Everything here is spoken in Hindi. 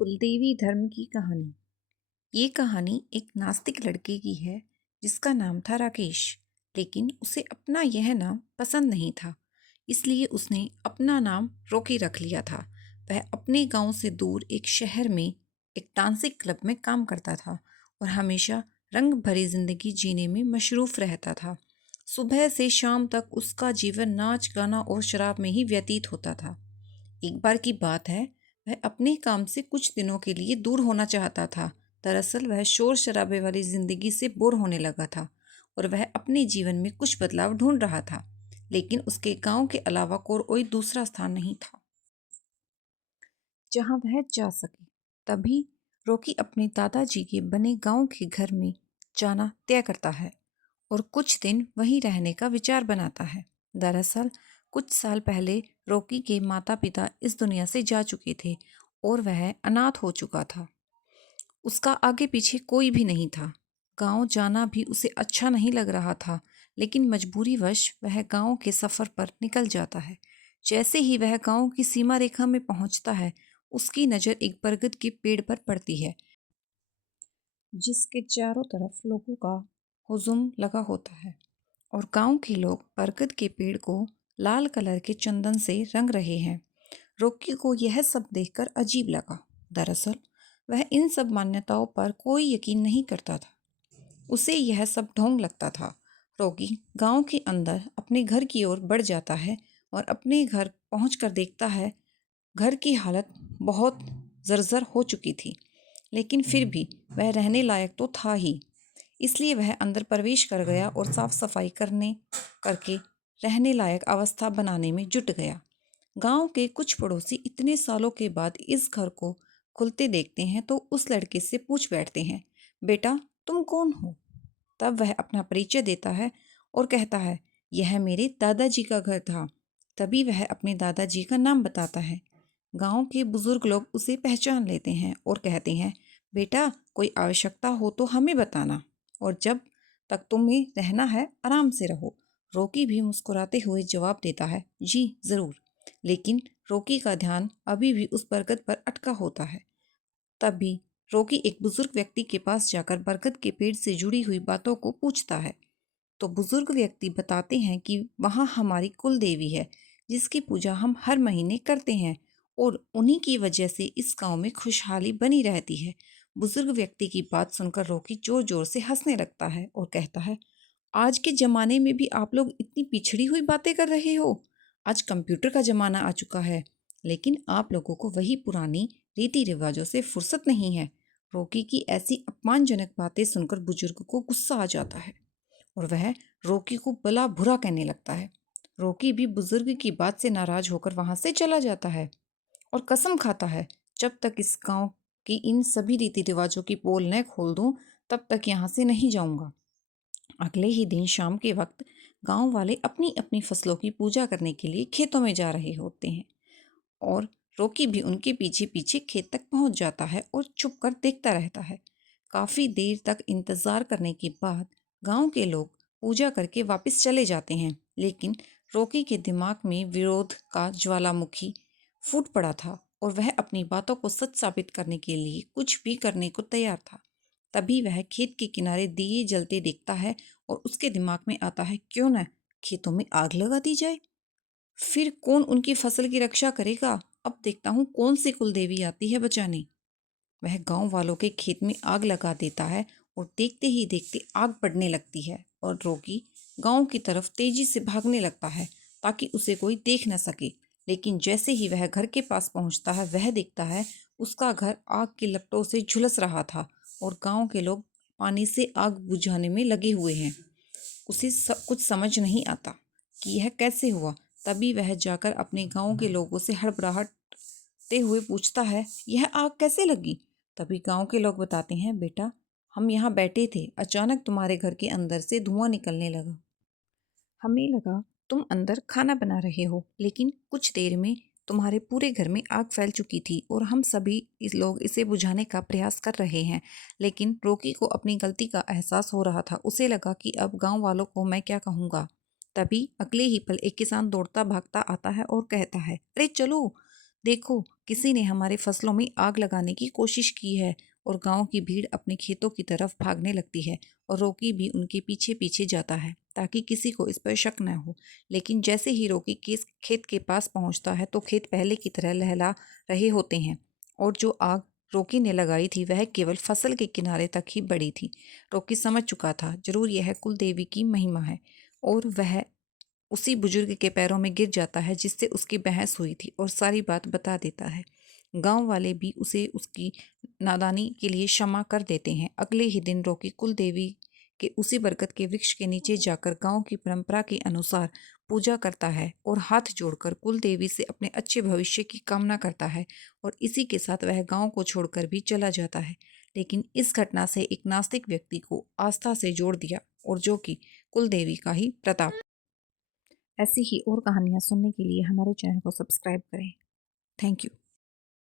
कुलदेवी धर्म की कहानी। ये कहानी एक नास्तिक लड़के की है जिसका नाम था राकेश। लेकिन उसे अपना यह नाम पसंद नहीं था, इसलिए उसने अपना नाम रॉकी रख लिया था। वह अपने गांव से दूर एक शहर में एक डांसिंग क्लब में काम करता था और हमेशा रंग भरी जिंदगी जीने में मशरूफ रहता था। सुबह से शाम तक उसका जीवन नाच गाना और शराब में ही व्यतीत होता था। एक बार की बात है, वह अपने काम से कुछ दिनों के लिए दूर होना चाहता था। दरअसल वह शोर शराबे वाली जिंदगी से बोर होने लगा था और वह अपने जीवन में कुछ बदलाव ढूंढ रहा था। लेकिन उसके गांव के अलावा कोई दूसरा स्थान नहीं था जहां वह जा सके। तभी रॉकी अपने दादाजी के बने गांव के घर में जाना तय करता है और कुछ दिन वहीं रहने का विचार बनाता है। दरअसल कुछ साल पहले रॉकी के माता पिता इस दुनिया से जा चुके थे और वह अनाथ हो चुका था। उसका आगे पीछे कोई भी नहीं था। गांव जाना भी उसे अच्छा नहीं लग रहा था, लेकिन मजबूरीवश वह गांव के सफर पर निकल जाता है। जैसे ही वह गांव की सीमा रेखा में पहुंचता है, उसकी नज़र एक बरगद के पेड़ पर पड़ती है जिसके चारों तरफ लोगों का हुजूम लगा होता है और गांव के लोग बरगद के पेड़ को लाल कलर के चंदन से रंग रहे हैं। रॉकी को यह सब देखकर अजीब लगा। दरअसल वह इन सब मान्यताओं पर कोई यकीन नहीं करता था। उसे यह सब ढोंग लगता था। रॉकी गांव के अंदर अपने घर की ओर बढ़ जाता है और अपने घर पहुंचकर देखता है घर की हालत बहुत जर्जर हो चुकी थी, लेकिन फिर भी वह रहने लायक तो था ही। इसलिए वह अंदर प्रवेश कर गया और साफ सफाई करने करके रहने लायक अवस्था बनाने में जुट गया। गांव के कुछ पड़ोसी इतने सालों के बाद इस घर को खुलते देखते हैं तो उस लड़के से पूछ बैठते हैं, बेटा तुम कौन हो? तब वह अपना परिचय देता है और कहता है, यह मेरे दादाजी का घर था। तभी वह अपने दादाजी का नाम बताता है। गांव के बुजुर्ग लोग उसे पहचान लेते हैं और कहते हैं, बेटा कोई आवश्यकता हो तो हमें बताना, और जब तक तुम्हें रहना है आराम से रहो। रॉकी भी मुस्कुराते हुए जवाब देता है, जी जरूर। लेकिन रॉकी का ध्यान अभी भी उस बरगद पर अटका होता है। तभी रॉकी एक बुजुर्ग व्यक्ति के पास जाकर बरगद के पेड़ से जुड़ी हुई बातों को पूछता है। तो बुजुर्ग व्यक्ति बताते हैं कि वहाँ हमारी कुल देवी है जिसकी पूजा हम हर महीने करते हैं और उन्हीं की वजह से इस गांव में खुशहाली बनी रहती है। बुजुर्ग व्यक्ति की बात सुनकर रॉकी जोर जोर से हंसने लगता है और कहता है, आज के जमाने में भी आप लोग इतनी पिछड़ी हुई बातें कर रहे हो। आज कंप्यूटर का जमाना आ चुका है, लेकिन आप लोगों को वही पुरानी रीति रिवाजों से फुर्सत नहीं है। रॉकी की ऐसी अपमानजनक बातें सुनकर बुजुर्ग को गुस्सा आ जाता है और वह रॉकी को भला बुरा कहने लगता है। रॉकी भी बुजुर्ग की बात से नाराज होकर वहां से चला जाता है और कसम खाता है, जब तक इस गांव की इन सभी रीति रिवाजों की पोल न खोल दूं तब तक यहाँ से नहीं जाऊंगा। अगले ही दिन शाम के वक्त गांव वाले अपनी अपनी फसलों की पूजा करने के लिए खेतों में जा रहे होते हैं और रॉकी भी उनके पीछे पीछे खेत तक पहुंच जाता है और छुप कर देखता रहता है। काफी देर तक इंतजार करने के बाद गांव के लोग पूजा करके वापस चले जाते हैं, लेकिन रॉकी के दिमाग में विरोध का ज्वालामुखी फूट पड़ा था और वह अपनी बातों को सच साबित करने के लिए कुछ भी करने को तैयार था। तभी वह खेत के किनारे दिए जलते देखता है और उसके दिमाग में आता है, क्यों न खेतों में आग लगा दी जाए। फिर कौन उनकी फसल की रक्षा करेगा? अब देखता हूँ कौन सी कुलदेवी आती है बचाने। वह गांव वालों के खेत में आग लगा देता है और देखते ही देखते आग बढ़ने लगती है और रॉकी गांव की तरफ तेजी से भागने लगता है ताकि उसे कोई देख न सके। लेकिन जैसे ही वह घर के पास पहुंचता है, वह देखता है उसका घर आग की लपटों से झुलस रहा था और गांव के लोग पानी से आग बुझाने में लगे हुए हैं। उसे कुछ समझ नहीं आता कि यह कैसे हुआ। तभी वह जाकर अपने गांव के लोगों से हड़बड़ाहटते हुए पूछता है, यह आग कैसे लगी? तभी गांव के लोग बताते हैं, बेटा हम यहाँ बैठे थे, अचानक तुम्हारे घर के अंदर से धुआं निकलने लगा। हमें लगा तुम अंदर खाना बना रहे हो, लेकिन कुछ देर में तुम्हारे पूरे घर में आग फैल चुकी थी और हम सभी इस लोग इसे बुझाने का प्रयास कर रहे हैं। लेकिन रॉकी को अपनी गलती का एहसास हो रहा था। उसे लगा कि अब गांव वालों को मैं क्या कहूँगा। तभी अगले ही पल एक किसान दौड़ता भागता आता है और कहता है, अरे चलो देखो, किसी ने हमारे फसलों में आग लगाने की कोशिश की है। और गांव की भीड़ अपने खेतों की तरफ भागने लगती है और रॉकी भी उनके पीछे पीछे जाता है ताकि किसी को इस पर शक न हो। लेकिन जैसे ही रॉकी खेत के पास पहुंचता है तो खेत पहले की तरह लहला रहे होते हैं और जो आग रॉकी ने लगाई थी वह केवल फसल के किनारे तक ही बढ़ी थी। रॉकी समझ चुका था, जरूर यह कुल देवी की महिमा है। और वह उसी बुजुर्ग के पैरों में गिर जाता है जिससे उसकी बहस हुई थी और सारी बात बता देता है। गांव वाले भी उसे उसकी नादानी के लिए क्षमा कर देते हैं। अगले ही दिन रॉकी कुल देवी के उसी बरगद के वृक्ष के नीचे जाकर गांव की परंपरा के अनुसार पूजा करता है और हाथ जोड़कर कुल देवी से अपने अच्छे भविष्य की कामना करता है। और इसी के साथ वह गांव को छोड़कर भी चला जाता है। लेकिन इस घटना से एक नास्तिक व्यक्ति को आस्था से जोड़ दिया, और जो कि कुल देवी का ही प्रताप। ऐसी ही और कहानियाँ सुनने के लिए हमारे चैनल को सब्सक्राइब करें। Thank you.